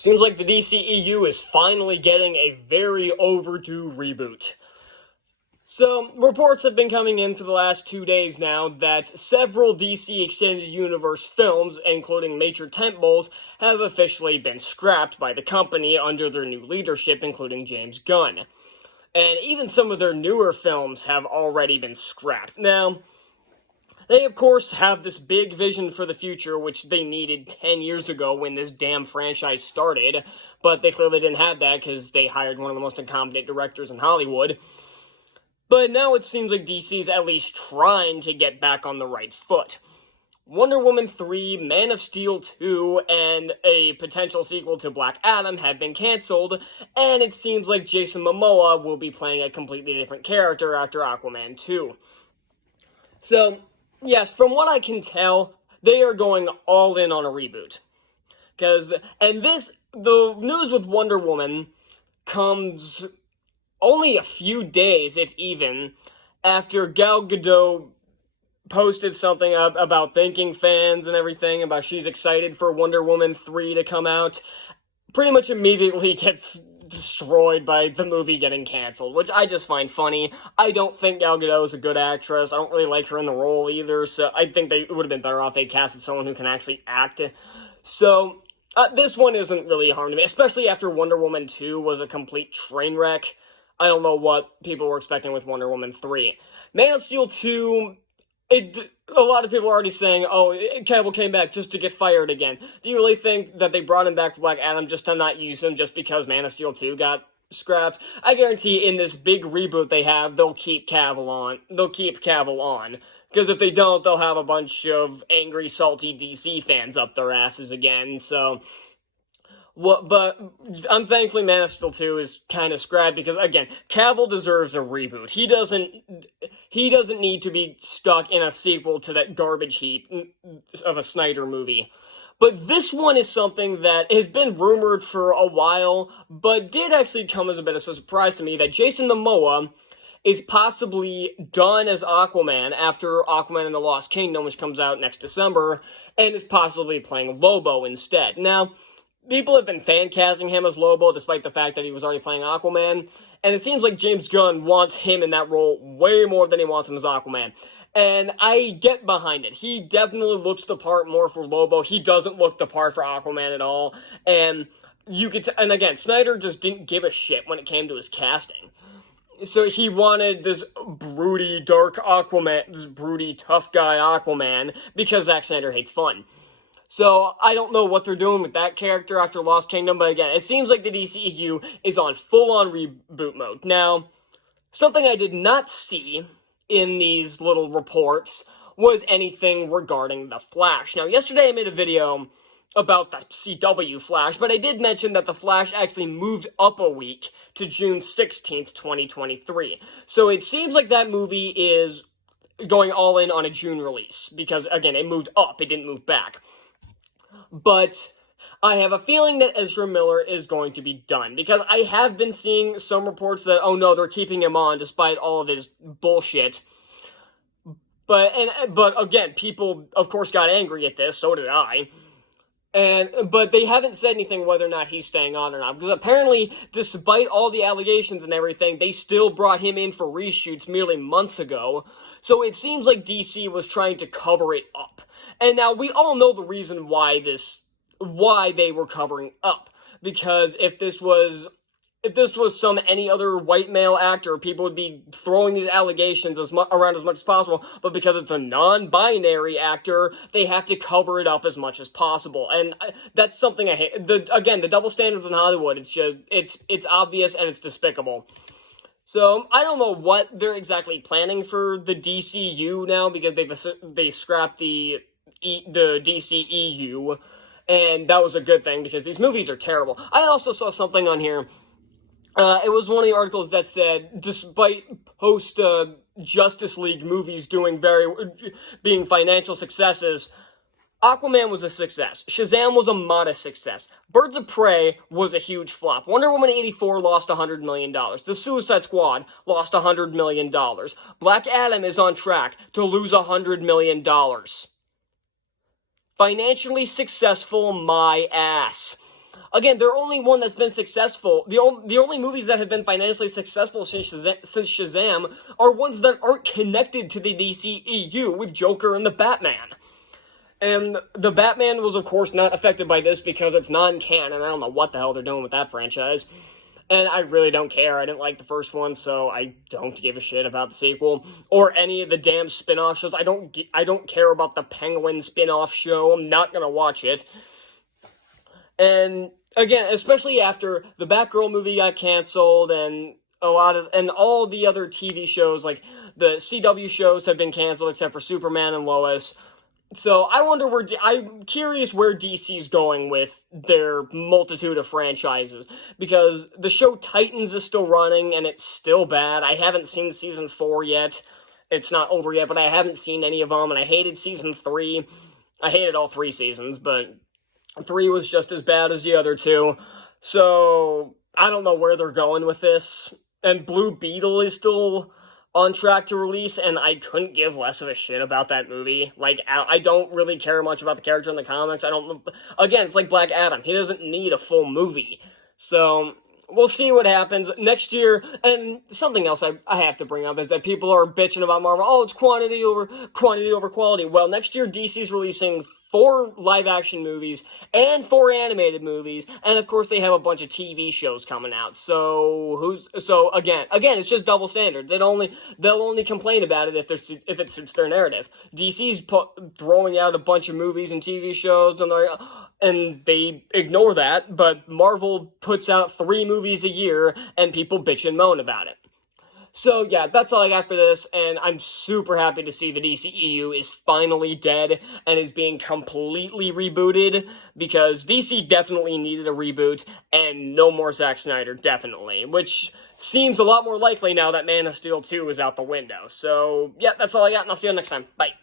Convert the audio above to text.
Seems like the DCEU is finally getting a very overdue reboot. So, reports have been coming in for the last 2 days now that several DC Extended Universe films, including major tentpoles, have officially been scrapped by the company under their new leadership, including James Gunn. And even some of their newer films have already been scrapped. Now, they, of course, have this big vision for the future, which they needed 10 years ago when this damn franchise started, but they clearly didn't have that because they hired one of the most incompetent directors in Hollywood. But now it seems like DC's at least trying to get back on the right foot. Wonder Woman 3, Man of Steel 2, and a potential sequel to Black Adam have been cancelled, and it seems like Jason Momoa will be playing a completely different character after Aquaman 2. So, yes, from what I can tell, they are going all in on a reboot. The news with Wonder Woman comes only a few days, if even, after Gal Gadot posted something up about thanking fans and everything, about she's excited for Wonder Woman 3 to come out. Pretty much immediately gets destroyed by the movie getting canceled, which I just find funny. I don't think Gal Gadot is a good actress. I don't really like her in the role either, so I think they would have been better off they casted someone who can actually act. So, this one isn't really harming me, especially after Wonder Woman 2 was a complete train wreck. I don't know what people were expecting with Wonder Woman 3. Man of Steel 2, a lot of people are already saying, oh, Cavill came back just to get fired again. Do you really think that they brought him back for Black Adam just to not use him just because Man of Steel 2 got scrapped? I guarantee in this big reboot they have, they'll keep Cavill on. Because if they don't, they'll have a bunch of angry, salty DC fans up their asses again, so... But I'm thankfully Man of Steel 2 is kind of scrapped because, again, Cavill deserves a reboot. He doesn't need to be stuck in a sequel to that garbage heap of a Snyder movie. But this one is something that has been rumored for a while, but did actually come as a bit of a surprise to me, that Jason Momoa is possibly done as Aquaman after Aquaman and the Lost Kingdom, which comes out next December, and is possibly playing Lobo instead. Now, people have been fan-casting him as Lobo, despite the fact that he was already playing Aquaman, and it seems like James Gunn wants him in that role way more than he wants him as Aquaman. And I get behind it. He definitely looks the part more for Lobo. He doesn't look the part for Aquaman at all. And and again, Snyder just didn't give a shit when it came to his casting. So he wanted this broody, dark Aquaman, this broody, tough guy Aquaman, because Zack Snyder hates fun. So, I don't know what they're doing with that character after Lost Kingdom, but again, it seems like the DCEU is on full-on reboot mode. Now, something I did not see in these little reports was anything regarding The Flash. Now, yesterday I made a video about the CW Flash, but I did mention that The Flash actually moved up a week to June 16th, 2023. So, it seems like that movie is going all in on a June release, because, again, it moved up, it didn't move back. But I have a feeling that Ezra Miller is going to be done, because I have been seeing some reports that, oh no, they're keeping him on despite all of his bullshit. But again, people, of course, got angry at this, so did I. But they haven't said anything whether or not he's staying on or not, because apparently, despite all the allegations and everything, they still brought him in for reshoots merely months ago. So it seems like DC was trying to cover it up. And now, we all know the reason why they were covering up. Because if this was any other white male actor, people would be throwing these allegations around as much as possible. But because it's a non-binary actor, they have to cover it up as much as possible. And that's something I hate. Again, the double standards in Hollywood, it's obvious and it's despicable. So, I don't know what they're exactly planning for the DCU now, because they scrapped the DCEU, and that was a good thing, because these movies are terrible. I also saw something on here, it was one of the articles that said, despite post-Justice League movies being financial successes, Aquaman was a success. Shazam was a modest success. Birds of Prey was a huge flop. Wonder Woman 84 lost $100 million. The Suicide Squad lost $100 million. Black Adam is on track to lose $100 million. Financially successful, my ass. again, they're only one that's been successful. The only movies that have been financially successful since Shazam are ones that aren't connected to the DCEU, with Joker and the Batman. And the Batman was, of course, not affected by this because it's non-canon. I don't know what the hell they're doing with that franchise. And I really don't care. I didn't like the first one, so I don't give a shit about the sequel or any of the damn spin-off shows. I don't care about the Penguin spin-off show. I'm not gonna watch it. And again, especially after the Batgirl movie got canceled and all the other TV shows, like the CW shows, have been canceled except for Superman and Lois. So I'm curious where DC's going with their multitude of franchises, because the show Titans is still running and it's still bad. I haven't seen season 4 yet. It's not over yet, but I haven't seen any of them, and I hated season 3. I hated all 3 seasons, but 3 was just as bad as the other 2. So I don't know where they're going with this. And Blue Beetle is still on track to release, and I couldn't give less of a shit about that movie. Like, I don't really care much about the character in the comics. Again, it's like Black Adam. He doesn't need a full movie. So we'll see what happens next year. And something else I have to bring up is that people are bitching about Marvel. Oh, it's quantity over quality. Well, next year DC's releasing 4 live-action movies and 4 animated movies, and of course they have a bunch of TV shows coming out. So again, it's just double standards. They'll only complain about it if it suits their narrative. DC's throwing out a bunch of movies and TV shows, and they ignore that, but Marvel puts out 3 movies a year, and people bitch and moan about it. So yeah, that's all I got for this, and I'm super happy to see the DCEU is finally dead and is being completely rebooted, because DC definitely needed a reboot, and no more Zack Snyder, definitely, which seems a lot more likely now that Man of Steel 2 is out the window. So yeah, that's all I got, and I'll see you next time. Bye.